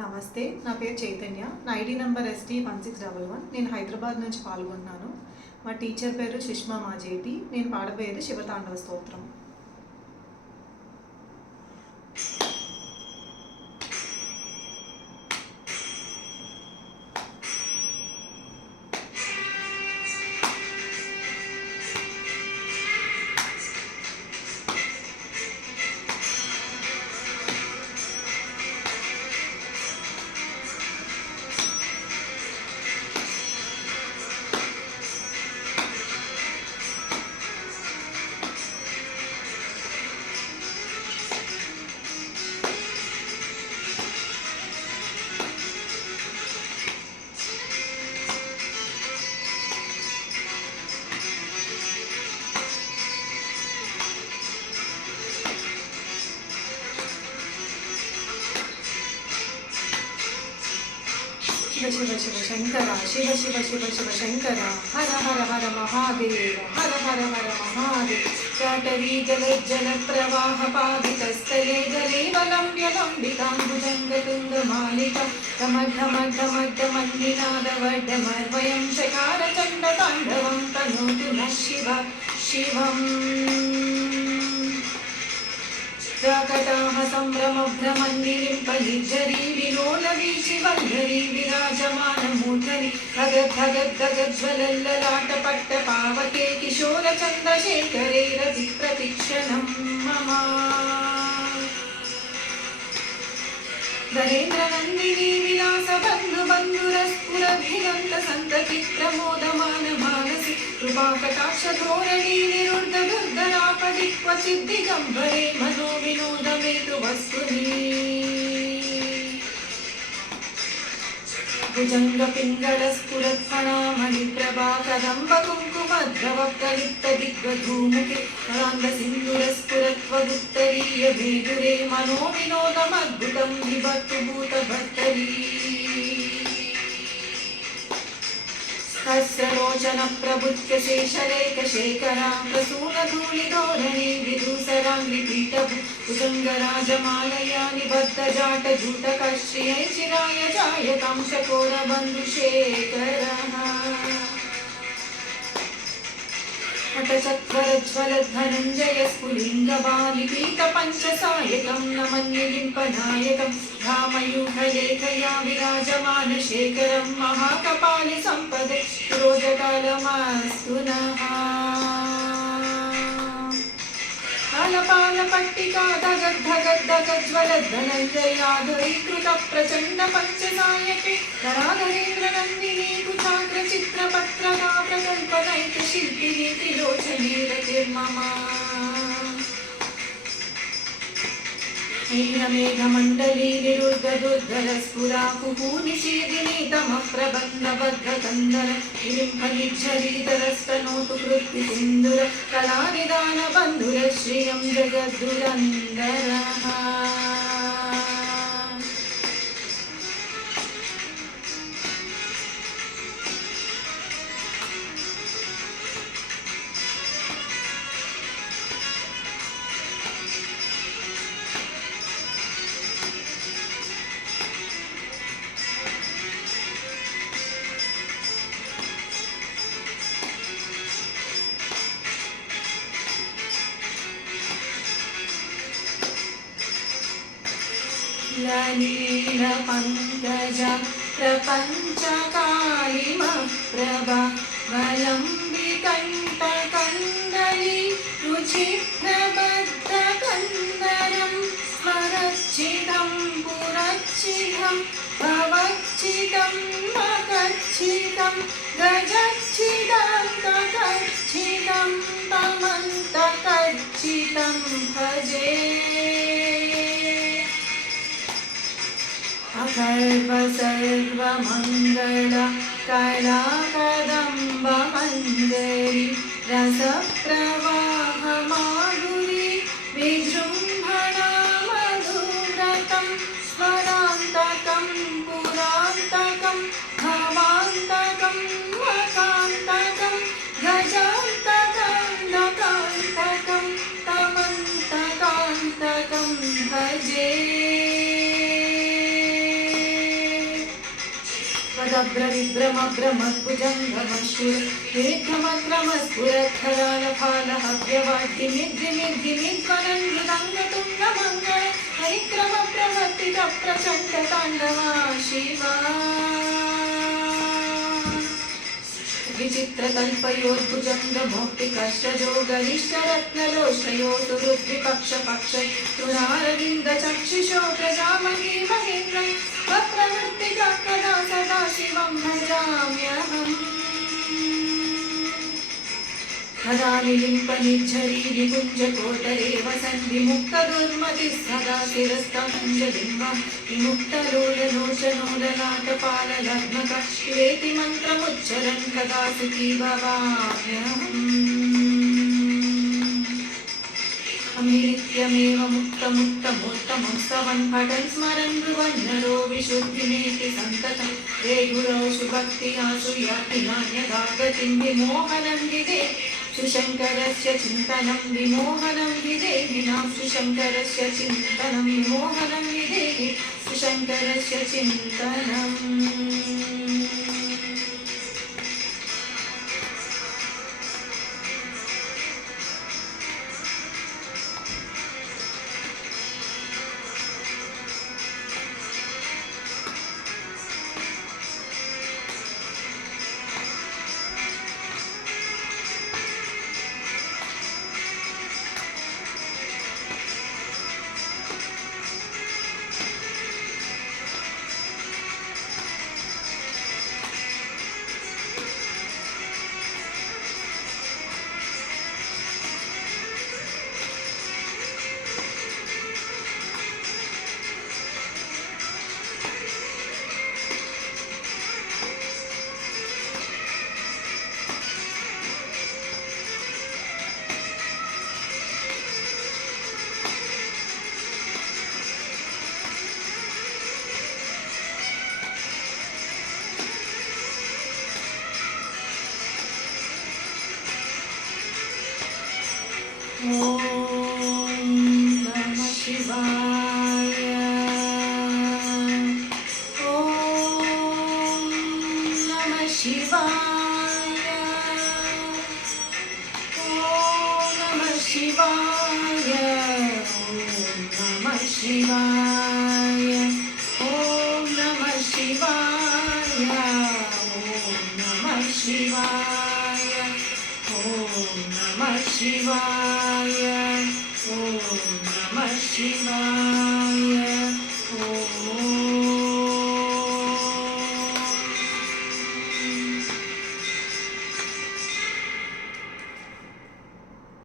నమస్తే, నా పేరు చైతన్య. నా ఐడి నంబర్ ST1611. నేను హైదరాబాద్ నుంచి పాల్గొన్నాను. మా టీచర్ పేరు సుష్మా మాజేటి. నేను పాడబోయేది శివతాండవ స్తోత్రం. शिव शिव शिव शंकर, शिव शिव शिव शिव शंकर, हर हर हर महादेव, हर हर हर महादेव. जटवी जल प्रवाह पावितस्थले जले वलम्ब्यलम्बिताम्बुजङ्गतुङ्गमालिका ढमढमढमढमण्डिनादवड्डमर्वयं चकारचण्डताण्डवं तनोतु नः शिव शिवम्. राकटाः सम्भ्रमभ्रमन्निलिम्पनिर्झरी विलोलवीचि वल्लरी विराजमानमूर्धनि भगज्वलल्ललाटपट्टपावके किशोरचन्द्रशेखरे रतिप्रतिक्षणं मम. नरेन्द्रनन्दिनी विलासबन्धुबन्धुरस्फुरभिनन्दसन्तति प्रमोदमान मानसि कृपाकटाक्षधोरणी निरुद्धदुर्धरापदि क्वचिद्दिगम्बरे मनोविनोदमेतु वस्तुनि. भुजङ्गपिङ्गलस्फुरत्फणामणिप्रभाकदम्बकुङ्कुमद्रवप्रलिप्तदिग्वधूमुखे राङ्गसिन्दुरस्फुरत्वदुत्तरीयभेदुरे मनोविनोदमद्भुतं विभक्तु भूतभर्तरी. हस्रलोचनप्रभुत्य शेषरेखशेखरां प्रसूनधूलिधोरणी विदूसराङ्घ्रिपीठभुजङ्गराजमालया निबद्धजाटजूटकश्रियै चिराय जायतां शकोरबन्धुशेखरः. हठचत्वरज्वलद्धनञ्जयस्फुलिङ्गबालिपीतपञ्चसायकं नमन्यलिम्पनायकं धामयूखलेखया विराजमानशेखरं महाकपालि सम्पदे रोजकालमस्तु नः. कालपालपट्टिका धगद्धगद्धगज्वलद्धनञ्जयाधरीकृतप्रचण्डपञ्चसायके कराधरेन्द्रनन्दिनी कुचाग्रचित्रपत्रगा प्रकल्पनैकशिल्पिनी त्रिलोचनी रतिर्मम. नीलमेघमण्डली निरुद्धदुर्धरस्फुरा कुहूनिषेदिनी तमप्रबन्धबद्धकन्दर निलिम्फनिच्छरीधरस्तनोतु कृत्तिसिन्दुर कलानिदानबन्धुरश्रियं जगद्दुरन्दरः. ललीलपङ्कजा प्रपञ्चकालिमप्रभा वलम्बिकण्ठकन्दली रुचिप्रबद्धकन्दरं स्मरच्चिदं पुरच्चिदं भवच्चिदं मकच्चिदं गजच्चिदं तकच्चिदं तमन्तकच्चिदं भजे. अकल्प सर्वमङ्गल कलाकदम्बमञ्जरी रसप्रवाह माधुरी विजृम्भणा मधुव्रतं स्वरान्तकं पुरान्तकं भवान्तकं मकान्तकं गजान्तकं नकान्तकं तमन्तकान्तकं भजे. दभ्रविभ्रमभ्रमद्भुजङ्गमश्रुर दीर्घमक्रमस्फुरद्धरालफालहव्यवाढ्यमिद्रिमिद्रिमिध्वनन् हरिक्रमप्रवर्तितप्रचण्डताण्डवा शिवा विचित्रकल्पयोर्भुजङ्गमौक्तिकश्रजो गरिष्ठरत्नलोष्टयो सुहृद्विपक्षपक्षै तृणारविन्दचक्षुषो प्रजामही महेन्द्रं वप्रवृत्तिका कदा सदा शिवं भजाम्यहम् हरानिलिम्पनिर्झरी निकुञ्जकोटरे वसन् विमुक्तदुर्मतिः सदा शिरस्तमञ्जलिम्बं विमुक्तलोललोचनोललाटपाललग्नक शिवेति मन्त्रमुच्चरन् कदा सुखी भवाम्यहम् अमिरित्यमेव मुक्तमुत्तमोत्तमं स्तवन् पठन् स्मरन् ब्रुवन् नरो विशुद्धिमेति सन्ततं ते गुरौ सुभक्तियासु याति नान्यथा गतिं विमोहनं विदे सुशङ्करस्य चिन्तनं विमोहनं विदेहिनां सुशङ्करस्य चिन्तनं विमोहनं विदेहि सुशङ्करस्य चिन्तनम् ॐ नमः शिवाय ॐ नमः शिवाय ॐ नमः शिवाय ॐ नमः शिवाय ॐ नमः शिवाय ॐ नमः शिवाय ॐ नमः शिवाय ॐ नमः शिवाय